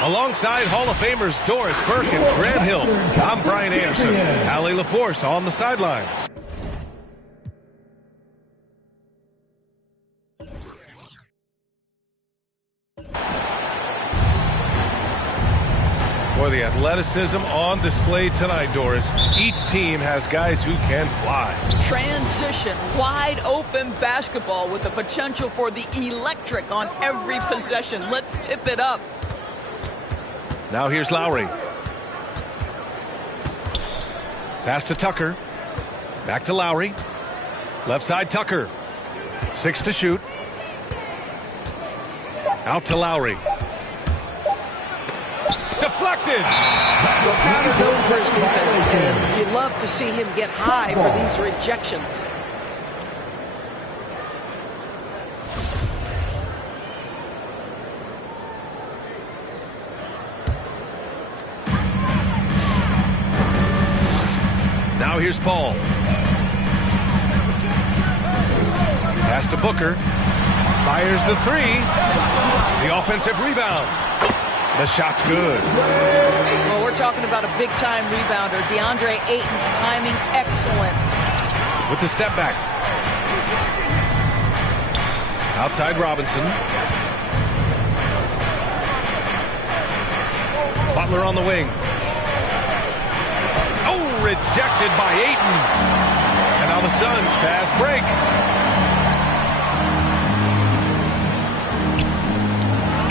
Alongside Hall of Famers Doris Burke and Grant Hill, I'm Brian Anderson. Allie LaForce on the sidelines. For the athleticism on display tonight, Doris. Each team has guys who can fly. Transition, wide open basketball with the potential for the electric on every possession. Let's tip it up. Now here's Lowry. Pass to Tucker. Back to Lowry. Left side Tucker. 6 to shoot. Out to Lowry. Deflected. Crowder known for his defense, and you love to see him get high for these rejections. Now here's Paul. Pass to Booker. Fires the three. The offensive rebound. The shot's good. Well, we're talking about a big-time rebounder. DeAndre Ayton's timing excellent. With the step back. Outside Robinson. Butler on the wing. Oh, rejected by Ayton. And now the Suns fast break.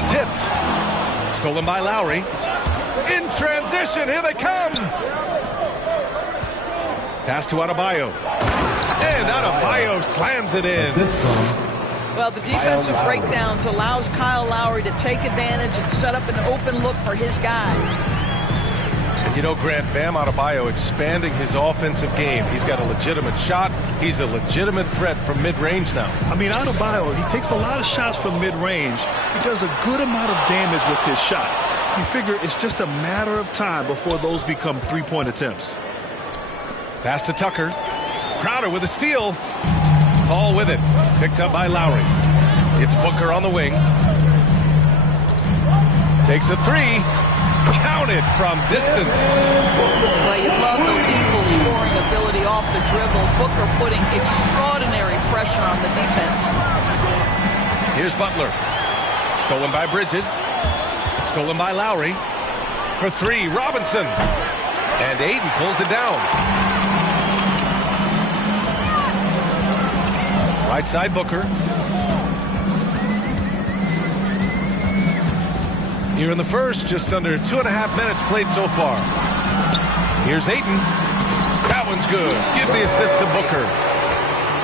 Tipped. Stolen by Lowry. In transition, here they come. Pass to Adebayo. And Adebayo slams it in. Well, the defensive breakdowns allows Kyle Lowry to take advantage and set up an open look for his guy. And you know, Grant, Bam Adebayo expanding his offensive game. He's got a legitimate shot. He's a legitimate threat from mid-range now. I mean, Adebayo, he takes a lot of shots from mid-range. He does a good amount of damage with his shot. You figure it's just a matter of time before those become three-point attempts. Pass to Tucker. Crowder with a steal. Paul with it. Picked up by Lowry. It's Booker on the wing. Takes a three. Counted from distance. Well, you love the lethal scoring ability off the dribble. Booker putting extraordinary pressure on the defense. Here's Butler. Stolen by Bridges. Stolen by Lowry. For three, Robinson. And Ayton pulls it down. Right side Booker. Here in the first, just under 2.5 minutes played so far. Here's Ayton. That one's good. Give the assist to Booker.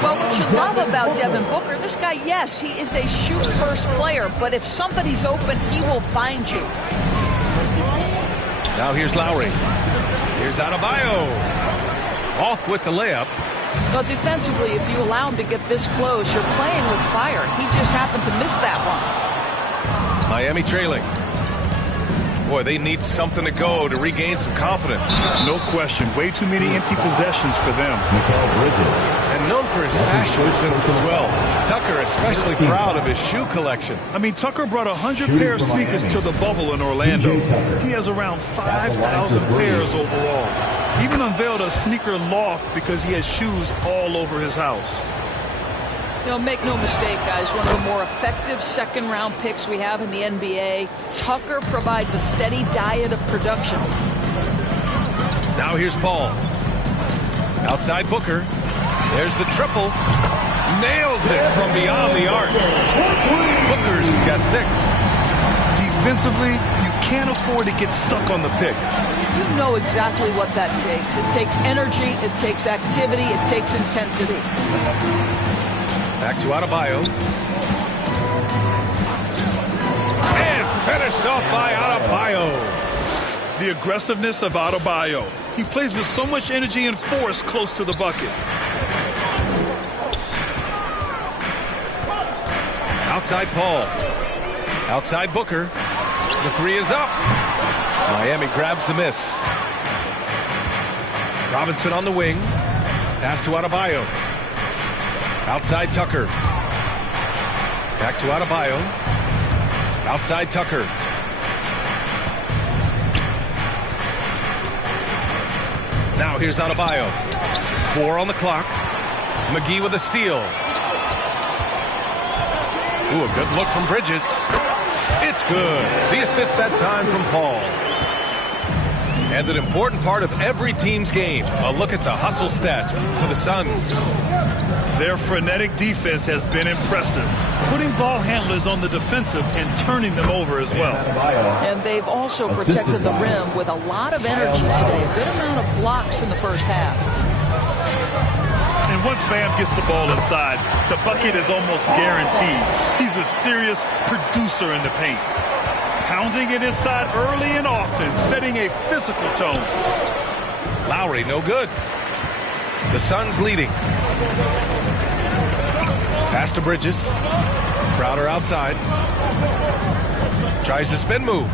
Well, what you love about Devin Booker, this guy, yes, he is a shoot-first player, but if somebody's open, he will find you. Now here's Lowry. Here's Adebayo. Off with the layup. Well, defensively, if you allow him to get this close, you're playing with fire. He just happened to miss that one. Miami trailing. Boy, they need something to go to regain some confidence. No question. Way too many empty possessions for them. And known for his fashion sense as well. Tucker especially proud of his shoe collection. I mean, Tucker brought 100 pair of sneakers to the bubble in Orlando. He has around 5,000 pairs overall. He even unveiled a sneaker loft because he has shoes all over his house. You know, make no mistake, guys, one of the more effective second-round picks we have in the NBA. Tucker provides a steady diet of production. Now here's Paul. Outside Booker. There's the triple. Nails it from beyond the arc. Booker's got 6. Defensively, you can't afford to get stuck on the pick. You know exactly what that takes. It takes energy, it takes activity, it takes intensity. Back to Adebayo. And finished off by Adebayo. The aggressiveness of Adebayo. He plays with so much energy and force close to the bucket. Outside Paul. Outside Booker. The three is up. Miami grabs the miss. Robinson on the wing. Pass to Adebayo. Outside Tucker. Back to Adebayo. Outside Tucker. Now here's Adebayo. 4 on the clock. McGee with a steal. Ooh, a good look from Bridges. It's good. The assist that time from Paul. And an important part of every team's game. A look at the hustle stats for the Suns. Their frenetic defense has been impressive, putting ball handlers on the defensive and turning them over as well. And they've also protected the rim with a lot of energy today. A good amount of blocks in the first half. And once Bam gets the ball inside, the bucket is almost guaranteed. He's a serious producer in the paint. Pounding it inside early and often, setting a physical tone. Lowry, no good. The Suns leading. Pass to Bridges. Crowder outside. Tries the spin move.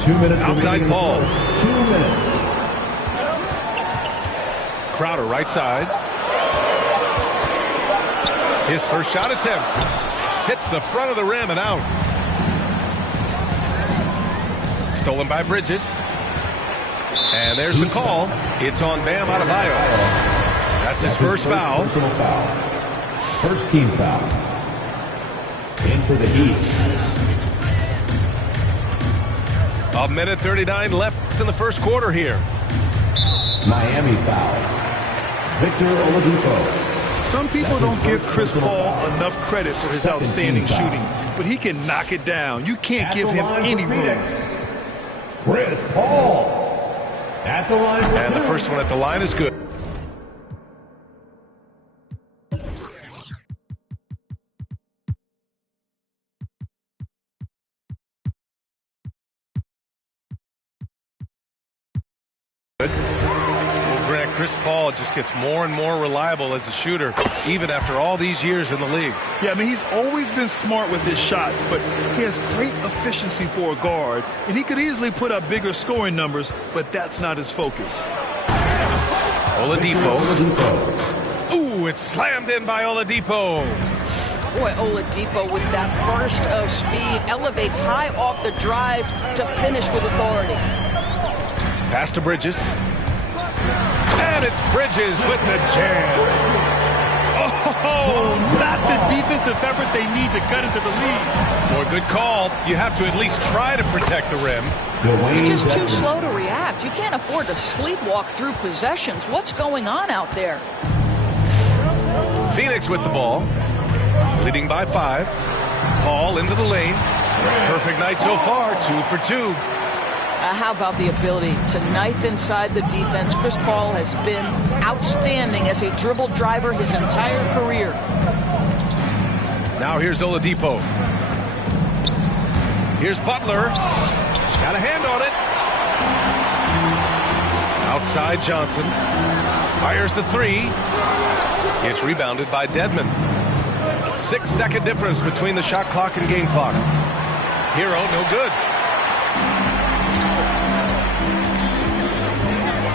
2 minutes. Outside Paul. 2 minutes. Crowder right side. His first shot attempt. Hits the front of the rim and out. Stolen by Bridges. And there's the call. It's on Bam Adebayo. That's his first foul. Personal foul. First team foul. In for the Heat. 1:39 left in the first quarter here. Miami foul. Victor Oladipo. Some people don't give Chris Paul enough credit for his outstanding shooting, but he can knock it down. You can't give him any room. Chris Paul. At the line for And the first one at the line is good. Well, Grant, Chris Paul just gets more and more reliable as a shooter, even after all these years in the league. Yeah, I mean, he's always been smart with his shots, but he has great efficiency for a guard, and he could easily put up bigger scoring numbers, but that's not his focus. Oladipo. Ooh, it's slammed in by Oladipo. Boy, Oladipo with that burst of speed elevates high off the drive to finish with authority. Pass to Bridges. And it's Bridges with the jam. Oh, not the defensive effort they need to cut into the lead. Boy, good call. You have to at least try to protect the rim. You're just too slow to react. You can't afford to sleepwalk through possessions. What's going on out there? Phoenix with the ball. Leading by 5. Paul into the lane. Perfect night so far. 2 for 2. How about the ability to knife inside the defense? Chris Paul has been outstanding as a dribble driver his entire career. Now here's Oladipo. Here's Butler. Got a hand on it. Outside Johnson. Fires the 3. It's rebounded by Dedmon. 6-second difference between the shot clock and game clock. Hero, no good.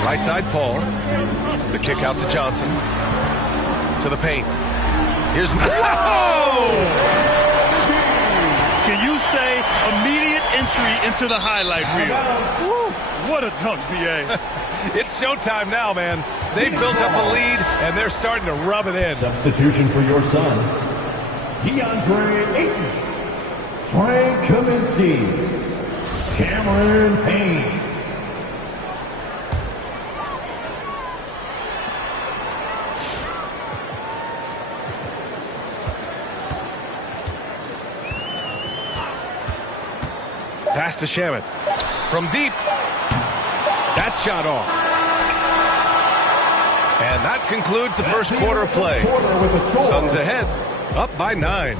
Right side, Paul. The kick out to Johnson. To the paint. Here's... Oh! Can you say immediate entry into the highlight reel? Woo, what a dunk, B.A. It's showtime now, man. They've built up a lead, and they're starting to rub it in. Substitution for your Suns. DeAndre Ayton. Frank Kaminsky. Cameron Payne. Pass to Shamet. From deep. That shot off. And that concludes the first quarter of play. Suns ahead, up by 9.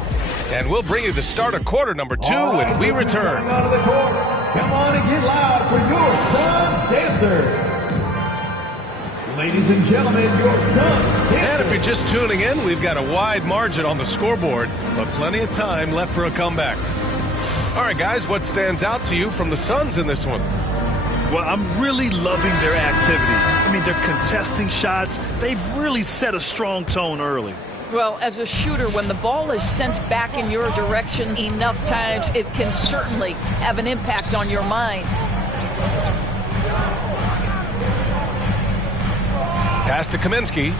And we'll bring you the start of quarter number 2 when we return. Come on and get loud for your Suns dancers. Ladies and gentlemen, your Suns dancers. And if you're just tuning in, we've got a wide margin on the scoreboard, but plenty of time left for a comeback. All right, guys, what stands out to you from the Suns in this one? Well, I'm really loving their activity. I mean, they're contesting shots. They've really set a strong tone early. Well, as a shooter, when the ball is sent back in your direction enough times, it can certainly have an impact on your mind. Pass to Kaminsky.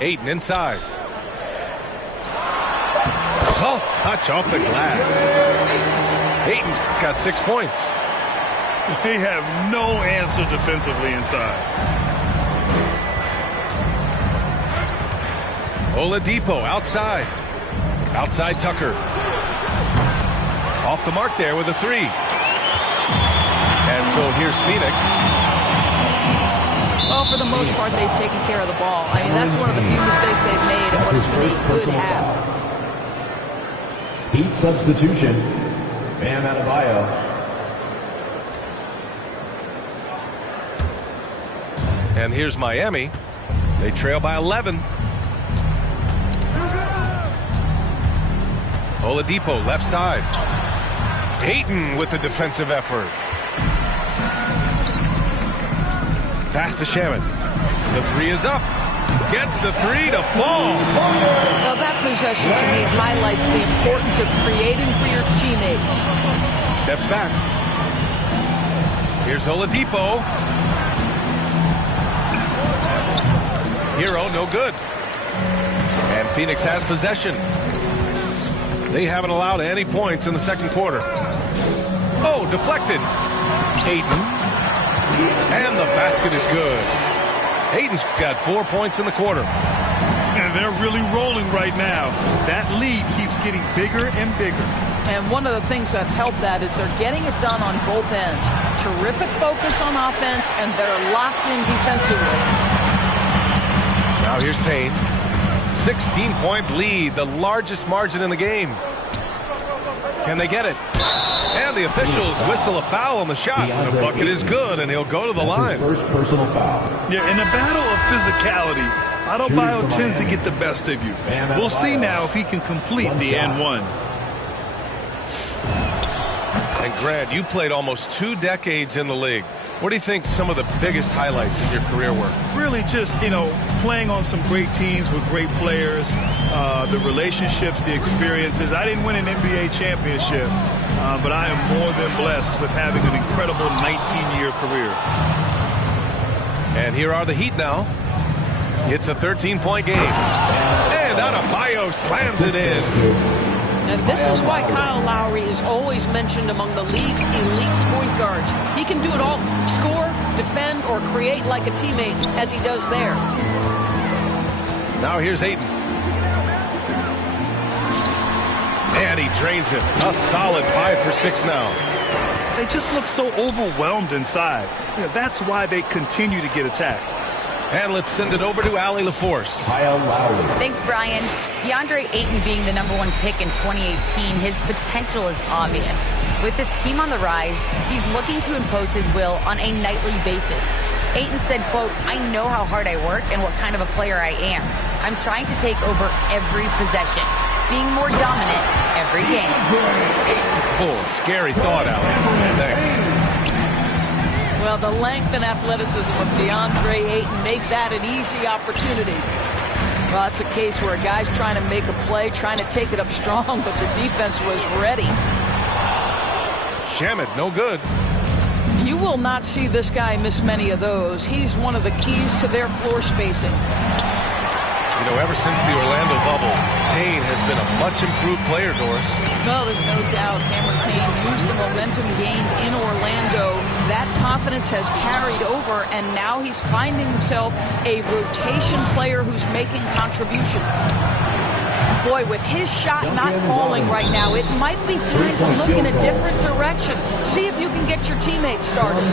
Ayton inside. Soft touch off the glass. Ayton's got 6 points. They have no answer defensively inside. Oladipo outside. Outside Tucker. Off the mark there with a 3. And so here's Phoenix. Well, for the most part, they've taken care of the ball. I mean, that's one of the few mistakes they've made in what has been a good half. Heat substitution. Bam Adebayo. And here's Miami. They trail by 11. Oladipo left side. Ayton with the defensive effort. Pass to Shaman. The 3 is up. Gets the 3 to fall. Well, that possession to me highlights the importance of creating for your teammates. Steps back. Here's Oladipo. Hero, no good. And Phoenix has possession. They haven't allowed any points in the second quarter. Oh, deflected. Ayton. And the basket is good. Ayton's got 4 points in the quarter. And they're really rolling right now. That lead keeps getting bigger and bigger. And one of the things that's helped that is they're getting it done on both ends. Terrific focus on offense, and they're locked in defensively. Now here's Payne. 16-point lead, the largest margin in the game. Can they get it? And the officials whistle a foul on the shot. The bucket is good, and he'll go to the line. First personal foul. Yeah, in a battle of physicality, Adebayo tends to get the best of you. We'll see now if he can complete the and one. And Grant, you played almost 2 decades in the league. What do you think some of the biggest highlights of your career were? Really just, playing on some great teams with great players, the relationships, the experiences. I didn't win an NBA championship, but I am more than blessed with having an incredible 19-year career. And here are the Heat now. It's a 13-point game. And Adebayo slams it in. And this is why Kyle Lowry is always mentioned among the league's elite point guards. He can do it all. Score, defend, or create like a teammate, as he does there. Now here's Ayton. And he drains it. A solid 5 for 6 now. They just look so overwhelmed inside. That's why they continue to get attacked. And let's send it over to Allie LaForce. Kyle Lowry. Thanks, Brian. DeAndre Ayton being the #1 pick in 2018, his potential is obvious. With his team on the rise, he's looking to impose his will on a nightly basis. Ayton said, quote, "I know how hard I work and what kind of a player I am. I'm trying to take over every possession, being more dominant every game." Oh, scary thought, Allie. Thanks. Well, the length and athleticism of DeAndre Ayton make that an easy opportunity. Well, it's a case where a guy's trying to make a play, trying to take it up strong, but the defense was ready. Shamet, no good. You will not see this guy miss many of those. He's one of the keys to their floor spacing. Ever since the Orlando bubble, Payne has been a much improved player, Doris. Well, there's no doubt Cameron Payne used the momentum gained in Orlando. That confidence has carried over, and now he's finding himself a rotation player who's making contributions. Boy, with his shot not falling right now, it might be time to look in a different direction. See if you can get your teammates started.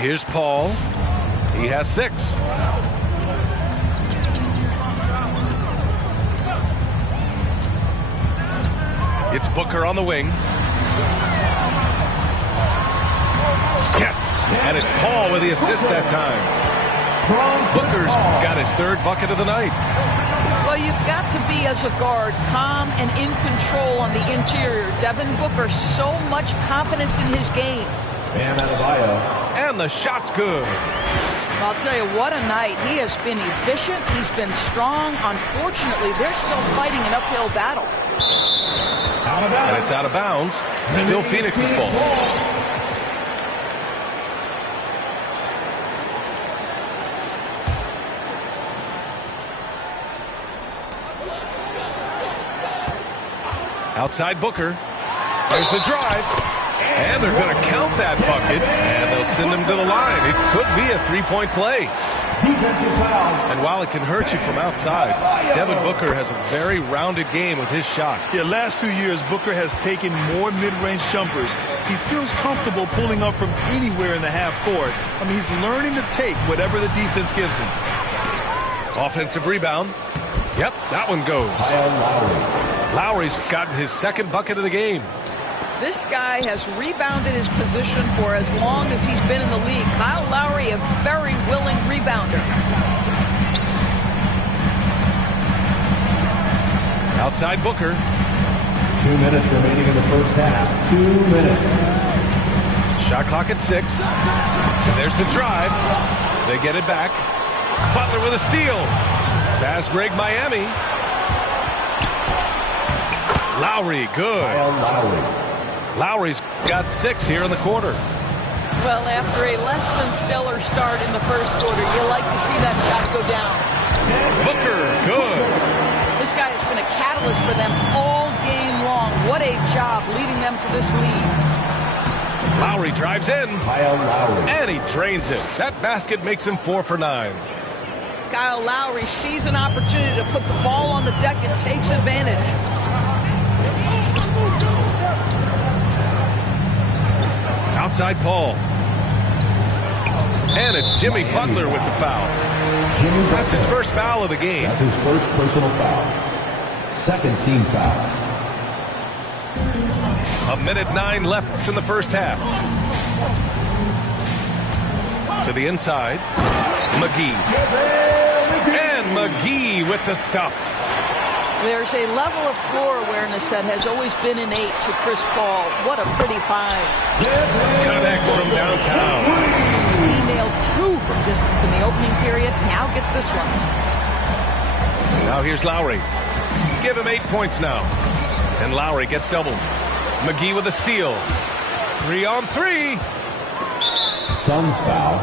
Here's Paul. He has 6. It's Booker on the wing. Yes, and it's Paul with the assist that time. Booker's got his third bucket of the night. Well, you've got to be, as a guard, calm and in control on the interior. Devin Booker, so much confidence in his game. And the shot's good. I'll tell you, what a night. He has been efficient. He's been strong. Unfortunately, they're still fighting an uphill battle. And it's out of bounds. Still Phoenix's ball. Outside Booker. There's the drive. And they're going to count that bucket. And they'll send him to the line. It could be a three-point play. And while it can hurt you from outside, Devin Booker has a very rounded game with his shot. Yeah, last few years, Booker has taken more mid-range jumpers. He feels comfortable pulling up from anywhere in the half court. I mean, he's learning to take whatever the defense gives him. Offensive rebound. Yep, that one goes. Lowry's gotten his second bucket of the game. This guy has rebounded his position for as long as he's been in the league. Kyle Lowry, a very willing rebounder. Outside Booker. 2 minutes remaining in the first half. 2 minutes. Shot clock at 6. There's the drive. They get it back. Butler with a steal. Fast break Miami. Lowry, good. Lowry's got 6 here in the quarter. Well, after a less than stellar start in the first quarter, you like to see that shot go down. Booker, good. This guy has been a catalyst for them all game long. What a job leading them to this lead. Lowry drives in. And he drains it. That basket makes him 4 for 9. Kyle Lowry sees an opportunity to put the ball on the deck and takes advantage. Outside Paul. And it's Jimmy Butler with the foul. That's his first foul of the game. That's his first personal foul. Second team foul. 1:09 left in the first half. To the inside. McGee. And McGee with the stuff. There's a level of floor awareness that has always been innate to Chris Paul. What a pretty find. Connects from downtown. He nailed 2 from distance in the opening period. Now gets this one. Now here's Lowry. Give him 8 points now. And Lowry gets doubled. McGee with a steal. 3 on 3. Suns foul.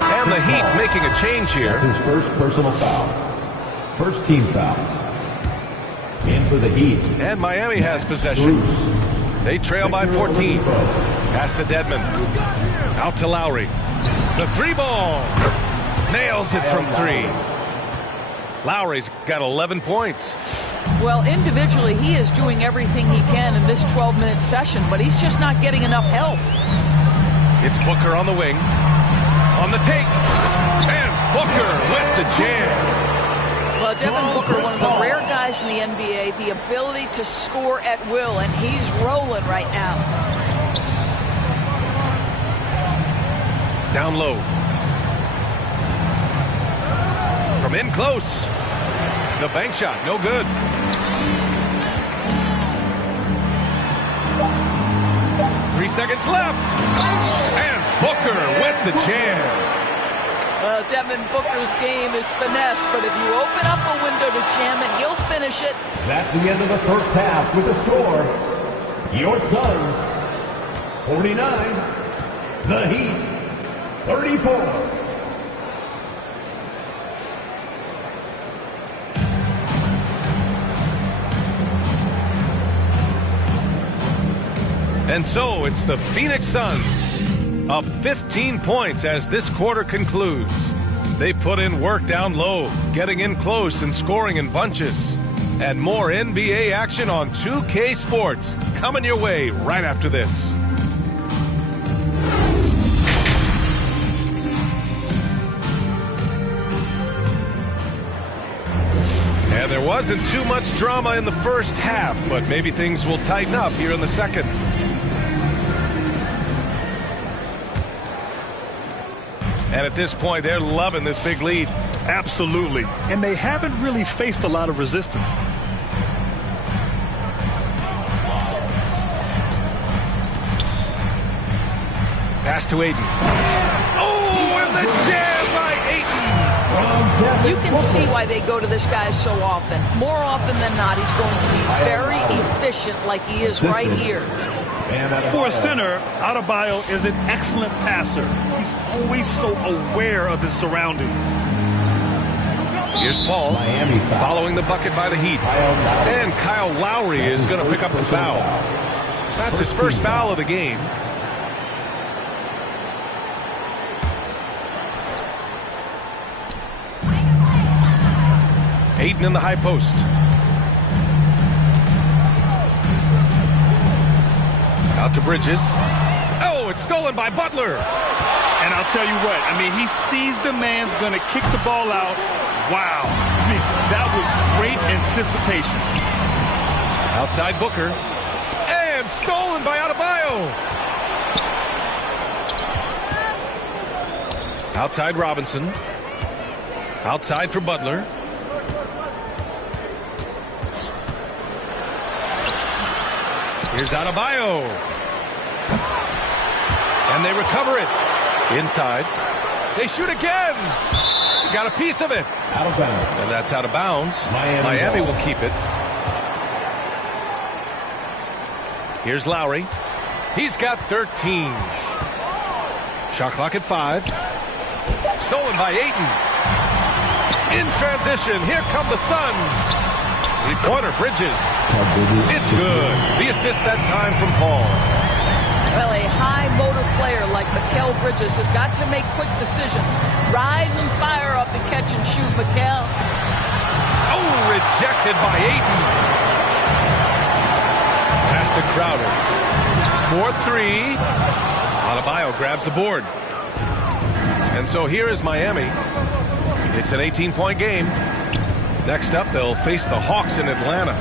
And the Heat making a change here. That's his first personal foul. First team foul. In for the Heat. And Miami has possession. They trail by 14. Pass to Dedmon. Out to Lowry. The 3 ball. Nails it from 3. Lowry's got 11 points. Well, individually, he is doing everything he can in this 12-minute session, but he's just not getting enough help. It's Booker on the wing. On the take. And Booker with the jam. Well, Devin Booker, one of the rare guys in the NBA, the ability to score at will, and he's rolling right now. Down low. From in close. The bank shot, no good. Three seconds left. And Booker with the jam. Devin Booker's game is finesse, but if you open up a window to jam it, he'll finish it. That's the end of the first half with the score. Your Suns, 49. The Heat, 34. And so it's the Phoenix Suns up 15 points as this quarter concludes. They put in work down low, getting in close and scoring in bunches. And more NBA action on 2K Sports coming your way right after this. And there wasn't too much drama in the first half, but maybe things will tighten up here in the second. And at this point, they're loving this big lead. Absolutely. And they haven't really faced a lot of resistance. Pass to Aiden. Oh, and the jam by Aiden. You can see why they go to this guy so often. More often than not, he's going to be very efficient like he is right here. For a center, Adebayo is an excellent passer. He's always so aware of his surroundings. Here's Paul following the bucket by the Heat. And Kyle Lowry is going to pick up the foul. That's his first foul of the game. Aiden in the high post. Out to Bridges. Oh, it's stolen by Butler. And I'll tell you what, I mean, he sees the man's going to kick the ball out. Wow. I mean, that was great anticipation. Outside Booker. And stolen by Adebayo. Outside Robinson. Outside for Butler. Here's Adebayo. And they recover it. Inside. They shoot again. He got a piece of it. Out of bounds. And that's out of bounds. Miami will keep it. Here's Lowry. He's got 13. Shot clock at 5. Stolen by Ayton. In transition. Here come the Suns. Three-pointer, Bridges. It's good. The assist that time from Paul. Well, a high-motor player like Mikal Bridges has got to make quick decisions. Rise and fire off the catch and shoot, Mikal. Oh, rejected by Ayton. Pass to Crowder. 4-3. Adebayo grabs the board. And so here is Miami. It's an 18-point game. Next up, they'll face the Hawks in Atlanta.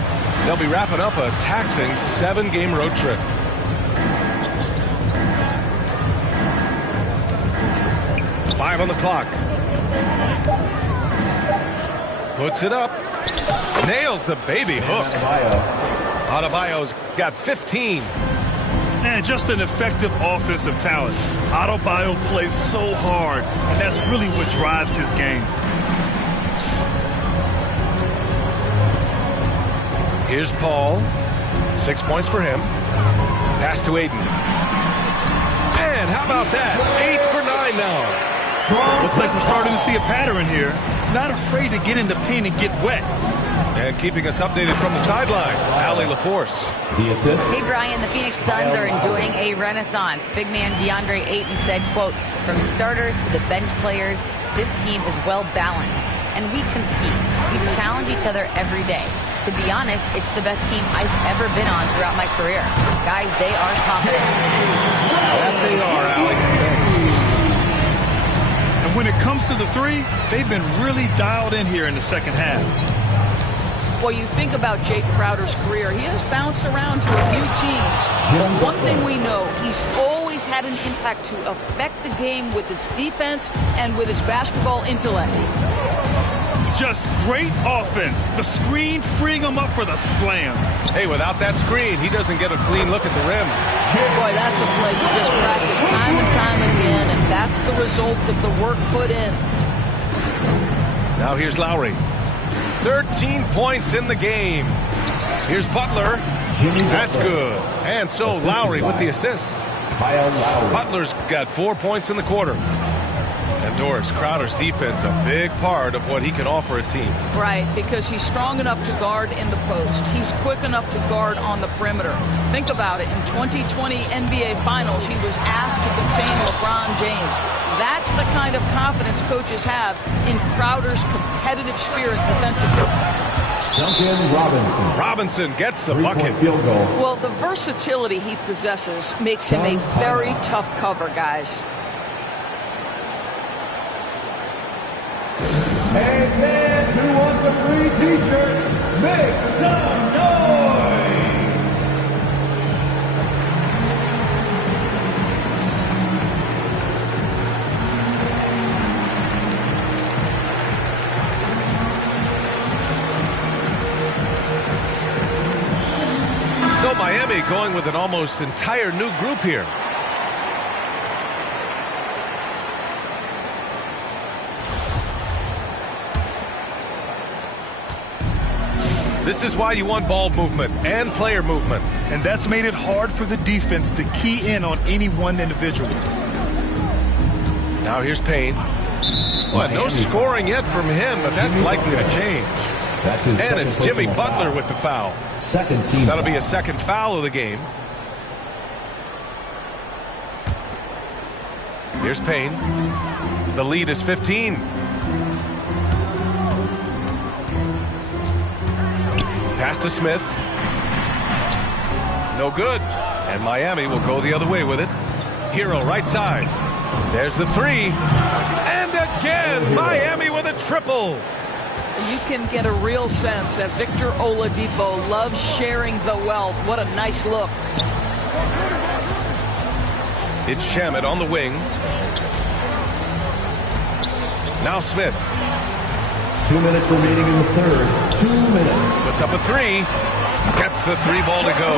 They'll be wrapping up a taxing 7-game road trip. Five on the clock. Puts it up. Nails the baby hook. Adebayo's got 15. And just an effective offensive talent. Adebayo plays so hard, and that's really what drives his game. Here's Paul. 6 points for him. Pass to Aiden. And how about that? 8 for 9 now. Looks like we're starting to see a pattern here. Not afraid to get in the paint and get wet. And keeping us updated from the sideline, Allie LaForce. The assist. Hey, Brian, the Phoenix Suns are enjoying a renaissance. Big man DeAndre Ayton said, quote, "From starters to the bench players, this team is well balanced, and we compete. We challenge each other every day. To be honest, it's the best team I've ever been on throughout my career. Guys, they are confident." That they are, Allie. Thanks. And when it comes to the three, they've been really dialed in here in the second half. Well, you think about Jake Crowder's career. He has bounced around to a few teams. But one thing we know, he's always had an impact to affect the game with his defense and with his basketball intellect. Just great offense. The screen freeing him up for the slam. Hey, without that screen, he doesn't get a clean look at the rim. Boy, that's a play you just practice time and time again, and that's the result of the work put in. Now here's Lowry. 13 points in the game. Here's Butler. That's good. And so Lowry with the assist. Butler's got 4 points in the quarter. And Doris, Crowder's defense, a big part of what he can offer a team. Right, because he's strong enough to guard in the post. He's quick enough to guard on the perimeter. Think about it. In 2020 NBA Finals, he was asked to contain LeBron James. That's the kind of confidence coaches have in Crowder's competitive spirit defensively. Duncan Robinson. Robinson gets the bucket. Field goal. Well, the versatility he possesses makes him a very tough cover, guys. And then 2-on-2. a free t-shirt, make some noise! So Miami going with an almost entire new group here. This is why you want ball movement and player movement. And that's made it hard for the defense to key in on any one individual. Now here's Payne. Well, no scoring yet from him, but that's likely to change. And it's Jimmy Butler with the foul. Second team. That'll be a second foul of the game. Here's Payne. The lead is 15. Pass to Smith. No good. And Miami will go the other way with it. Hero right side. There's the three. And again, Miami with a triple. You can get a real sense that Victor Oladipo loves sharing the wealth. What a nice look. It's Shamet on the wing. Now Smith. 2 minutes remaining in the third. 2 minutes. Puts up a three. Gets the three ball to go.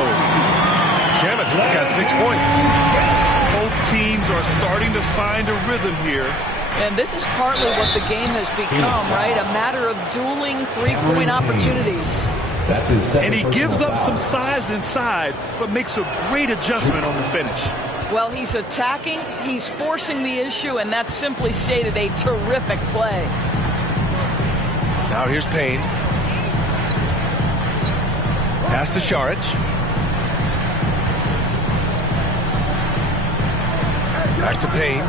Shamet's got 6 points. Both teams are starting to find a rhythm here. And this is partly what the game has become, right? A matter of dueling three-point opportunities. That's his second. And he gives up some size inside, but makes a great adjustment on the finish. Well, he's attacking, he's forcing the issue, and that's simply stated a terrific play. Now here's Payne. Pass to Šarić. Back to Payne.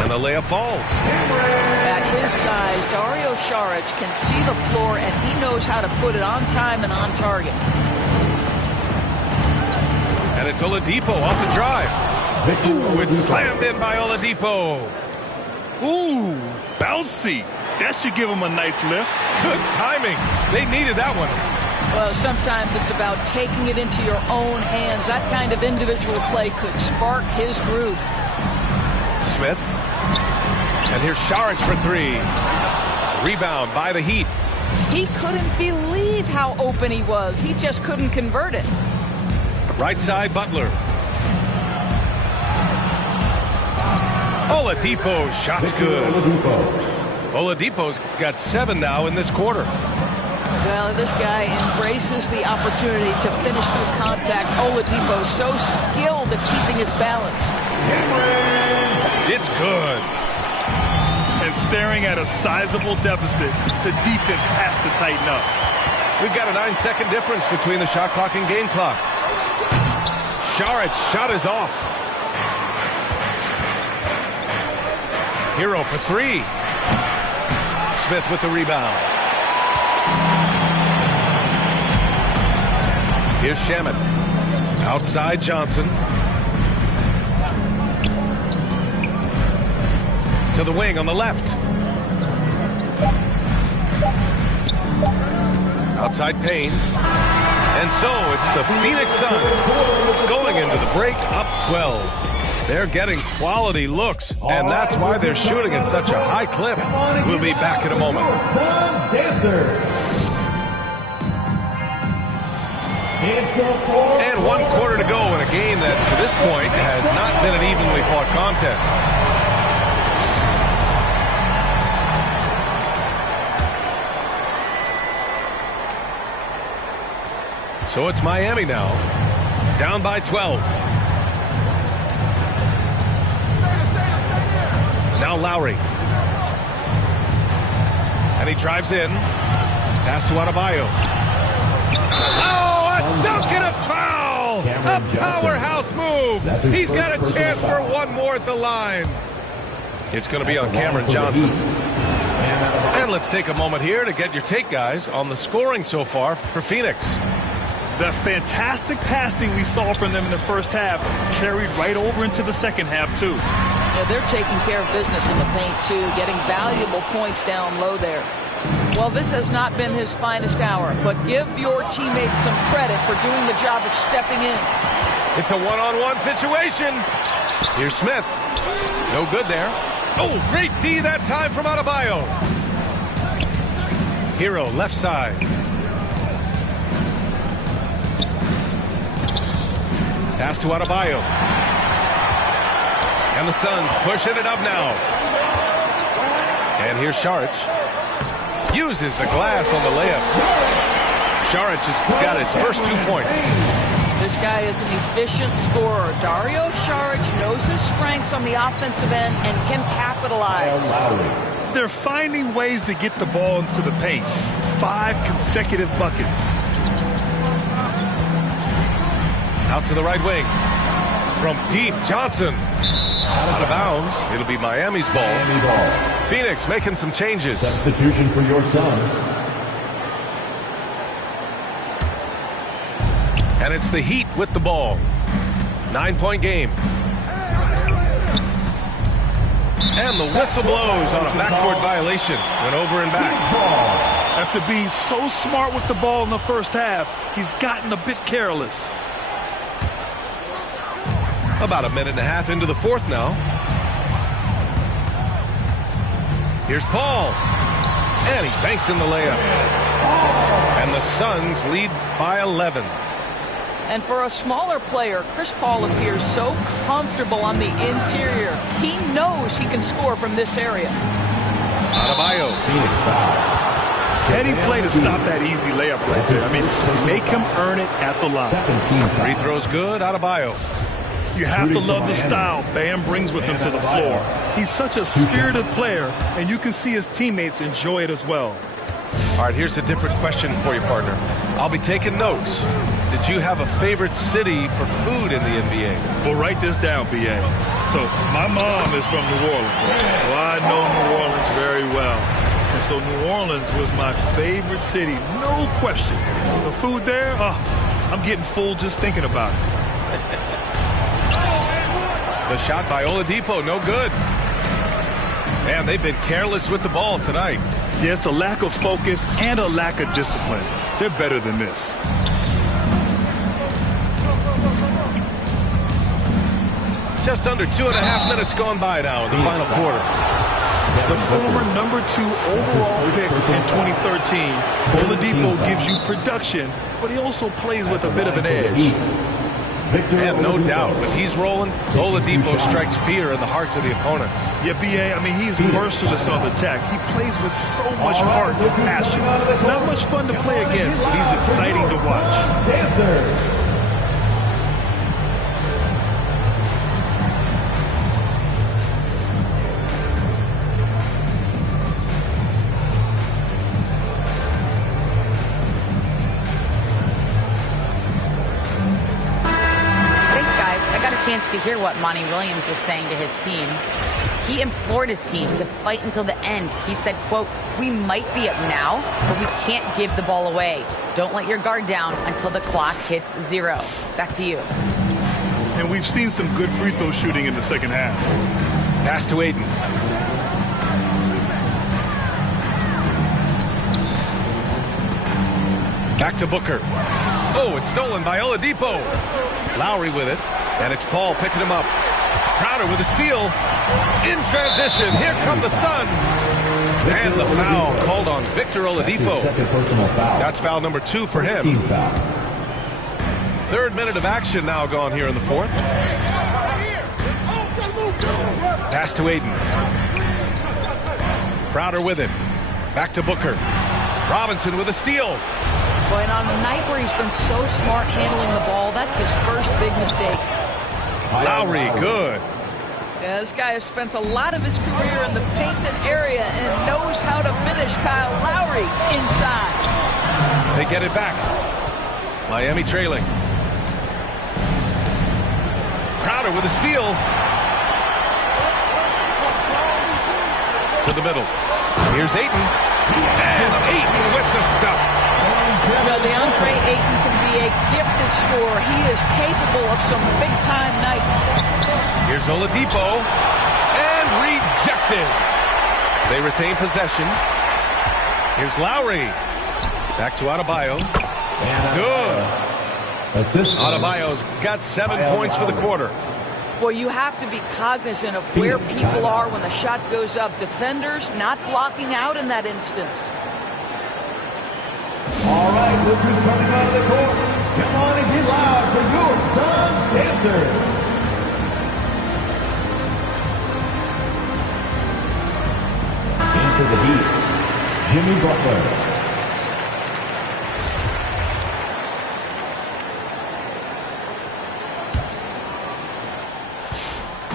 And the layup falls. At his size, Dario Šarić can see the floor, and he knows how to put it on time and on target. And it's Oladipo off the drive. Ooh, it's slammed in by Oladipo. Ooh, bouncy. That should give him a nice lift. Good timing. They needed that one. Well, sometimes it's about taking it into your own hands. That kind of individual play could spark his groove. Smith. And here's Šarić for three. Rebound by the Heat. He couldn't believe how open he was. He just couldn't convert it. Right side, Butler. Oladipo, shot's good. Oladipo's got 7 now in this quarter. Well, this guy embraces the opportunity to finish through contact. Oladipo so skilled at keeping his balance. It's good. And staring at a sizable deficit, the defense has to tighten up. We've got a 9-second difference between the shot clock and game clock. Šarić shot is off. Hero for three. Smith with the rebound. Here's Shamet. Outside Johnson. To the wing on the left. Outside Payne. And so it's the Phoenix Suns going into the break up 12. They're getting quality looks, and that's why they're shooting at such a high clip. We'll be back in a moment. And 1 quarter to go in a game that, to this point, has not been an evenly fought contest. So it's Miami now, down by 12. Now Lowry. And he drives in. Pass to Adebayo. Oh, a dunk and a foul! A powerhouse move! He's got a chance for one more at the line. It's going to be on Cameron Johnson. And let's take a moment here to get your take, guys, on the scoring so far for Phoenix. The fantastic passing we saw from them in the first half carried right over into the second half, too. Yeah, they're taking care of business in the paint, too, getting valuable points down low there. Well, this has not been his finest hour, but give your teammates some credit for doing the job of stepping in. It's a one-on-one situation. Here's Smith. No good there. Oh, great D that time from Adebayo. Hero left side. Pass to Adebayo. And the Suns pushing it up now. And here's Saric. Uses the glass on the layup. Saric has got his first 2 points. This guy is an efficient scorer. Dario Saric knows his strengths on the offensive end and can capitalize. They're finding ways to get the ball into the paint. 5 consecutive buckets. Out to the right wing. From deep, Johnson. Out of bounds. It'll be Miami's ball. Phoenix making some changes. Substitution for your Suns. And it's the Heat with the ball. 9-point game. And the whistle blows on a backcourt violation. Went over and back. After being so smart with the ball in the first half, he's gotten a bit careless. About a minute and a half into the fourth now. Here's Paul. And he banks in the layup. And the Suns lead by 11. And for a smaller player, Chris Paul appears so comfortable on the interior. He knows he can score from this area. Adebayo. Heady play to stop that easy layup right there. I mean, make him earn it at the line. Free throw's good. Adebayo. You have to love the style Bam brings with him to the floor. He's such a spirited player, and you can see his teammates enjoy it as well. All right, here's a different question for you, partner. I'll be taking notes. Did you have a favorite city for food in the NBA? Well, write this down, B.A. So, my mom is from New Orleans, so I know New Orleans very well. And so New Orleans was my favorite city, no question. The food there, I'm getting full just thinking about it. The shot by Oladipo, no good. Man, they've been careless with the ball tonight. Yeah, it's a lack of focus and a lack of discipline. They're better than this. Just under 2.5 minutes gone by now in the final quarter. The former #2 overall pick in 2013, Oladipo gives you production, but he also plays with a bit of an edge. And no doubt, when he's rolling, Oladipo strikes fear in the hearts of the opponents. Yeah, B.A., I mean, he's merciless on the attack. He plays with so much heart and passion. Not much fun to play against, but he's exciting to watch. Chance to hear what Monty Williams was saying to his team. He implored his team to fight until the end. He said, quote, "We might be up now, but we can't give the ball away. Don't let your guard down until the clock hits 0. Back to you. And we've seen some good free throw shooting in the second half. Pass to Aiden. Back to Booker. Oh, it's stolen by Oladipo. Lowry with it. And it's Paul picking him up. Crowder with a steal. In transition, here come the Suns. And the foul called on Victor Oladipo. That's foul number 2 for him. Third minute of action now gone here in the fourth. Pass to Aiden. Crowder with it. Back to Booker. Robinson with a steal. Boy, and on a night where he's been so smart handling the ball, that's his first big mistake. Lowry, good. Yeah, this guy has spent a lot of his career in the painted area and knows how to finish. Kyle Lowry inside. They get it back. Miami trailing. Crowder with a steal. To the middle. Here's Ayton. And Ayton with the stuff. Well, DeAndre Ayton can be be a gifted scorer. He is capable of some big-time nights. Here's Oladipo. And rejected. They retain possession. Here's Lowry. Back to Adebayo. Good. Assist. Adebayo's got 7 points for the quarter. Well, you have to be cognizant of where people are when the shot goes up. Defenders not blocking out in that instance. All right, look who's coming out of the court. Come on and get loud for your Suns dancers. Into the Heat, Jimmy Butler.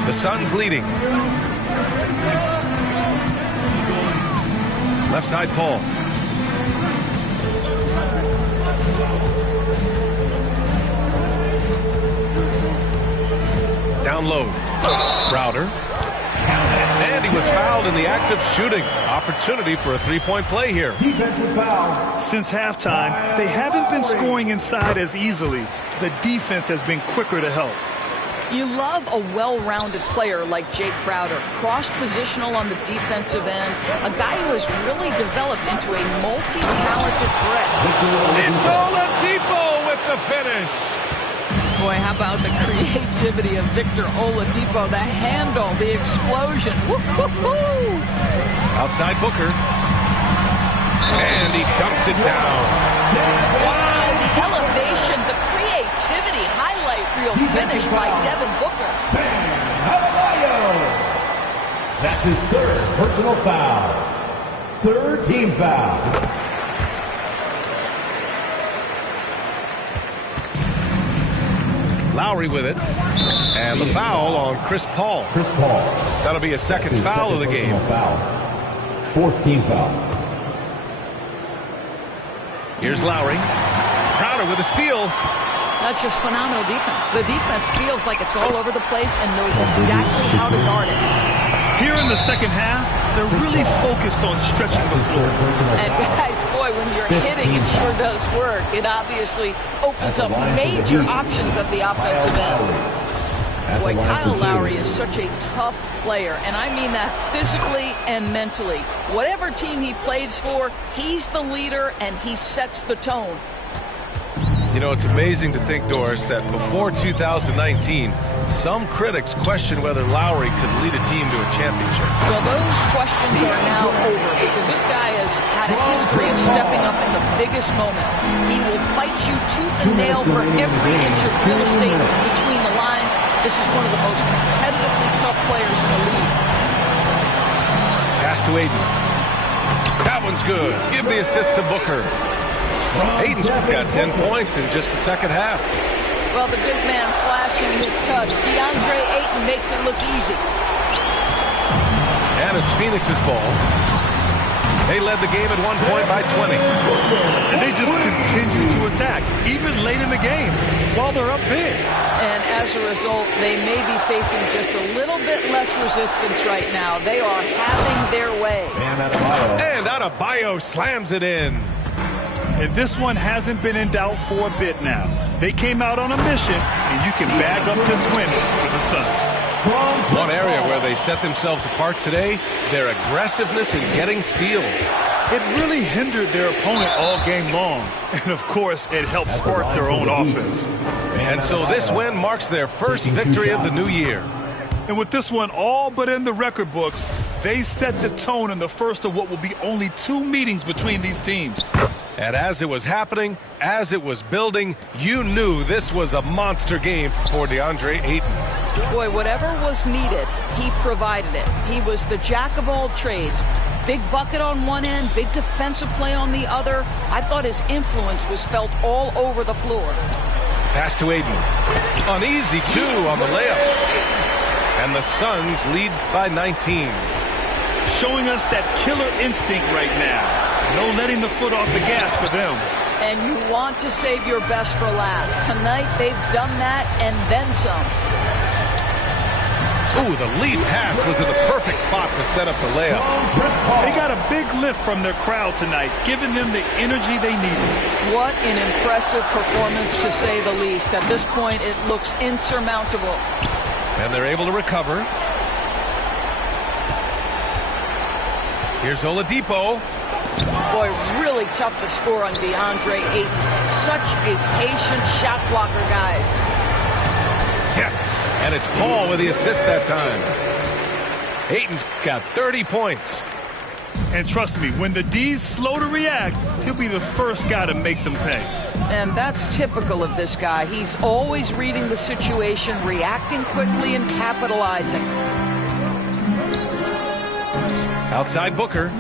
The Suns leading. Left side, Paul. Down low. Crowder. And he was fouled in the act of shooting. Opportunity for a three-point play here. Defensive foul. Since halftime, they haven't been scoring inside as easily. The defense has been quicker to help. You love a well-rounded player like Jake Crowder, cross-positional on the defensive end, a guy who has really developed into a multi-talented threat. It's Oladipo with the finish. Boy, how about the creativity of Victor Oladipo, the handle, the explosion. Woo-hoo-hoo! Outside Booker. And he dumps it down. Wow, the elevation, the creativity, highlight reel finish by Devin Booker. That's his third personal foul. Third team foul. Lowry with it. And the foul on Chris Paul. Chris Paul. That'll be a second foul of the game. Foul. Fourth team foul. Here's Lowry. Crowder with a steal. That's just phenomenal defense. The defense feels like it's all over the place and knows exactly how to guard it. Here in the second half, they're really focused on stretching the floor. And guys, boy, when you're hitting, it sure does work. It obviously opens up major options at the offensive end. Boy, Kyle Lowry is such a tough player, and I mean that physically and mentally. Whatever team he plays for, he's the leader, and he sets the tone. You know, it's amazing to think, Doris, that before 2019, some critics questioned whether Lowry could lead a team to a championship. Well, those questions are now over because this guy has had a history of stepping up in the biggest moments. He will fight you tooth and nail for every inch of real estate between the lines. This is one of the most competitively tough players in the league. Pass to Aiden. That one's good. Give the assist to Booker. Aiden's got 10 points in just the second half. Well, the big man flashing his touch. DeAndre Ayton makes it look easy. And it's Phoenix's ball. They led the game at one point by 20. And they just continue to attack, even late in the game, while they're up big. And as a result, they may be facing just a little bit less resistance right now. They are having their way. And Adebayo slams it in. And this one hasn't been in doubt for a bit now. They came out on a mission, and you can bag up this win for the Suns. One area where they set themselves apart today, their aggressiveness in getting steals. It really hindered their opponent all game long. And, of course, it helped spark their own offense. And so this win marks their first victory of the new year. And with this one all but in the record books, they set the tone in the first of what will be only 2 meetings between these teams. And as it was happening, as it was building, you knew this was a monster game for DeAndre Ayton. Boy, whatever was needed, he provided it. He was the jack of all trades. Big bucket on one end, big defensive play on the other. I thought his influence was felt all over the floor. Pass to Ayton. An easy 2 on the layup. And the Suns lead by 19. Showing us that killer instinct right now. No letting the foot off the gas for them. And you want to save your best for last. Tonight, they've done that and then some. Ooh, the lead pass was in the perfect spot to set up the layup. They got a big lift from their crowd tonight, giving them the energy they needed. What an impressive performance, to say the least. At this point, it looks insurmountable. And they're able to recover. Here's Oladipo. Boy, really tough to score on DeAndre Ayton. Such a patient shot blocker, guys. Yes, and it's Paul with the assist that time. Ayton's got 30 points. And trust me, when the D's slow to react, he'll be the first guy to make them pay. And that's typical of this guy. He's always reading the situation, reacting quickly, and capitalizing. Outside Booker.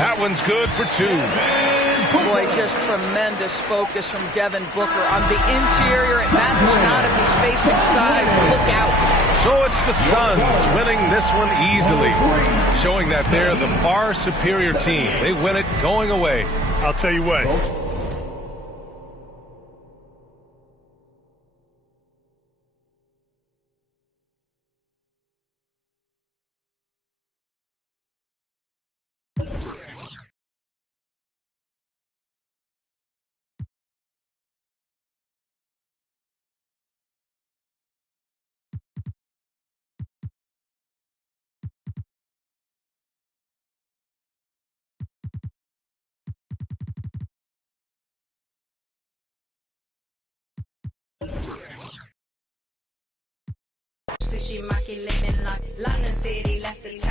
That one's good for two. Boy, just tremendous focus from Devin Booker. On the interior, it matters not if he's facing size. Look out. So it's the Suns winning this one easily, showing that they're the far superior team. They win it going away. I'll tell you what. She London City left the town.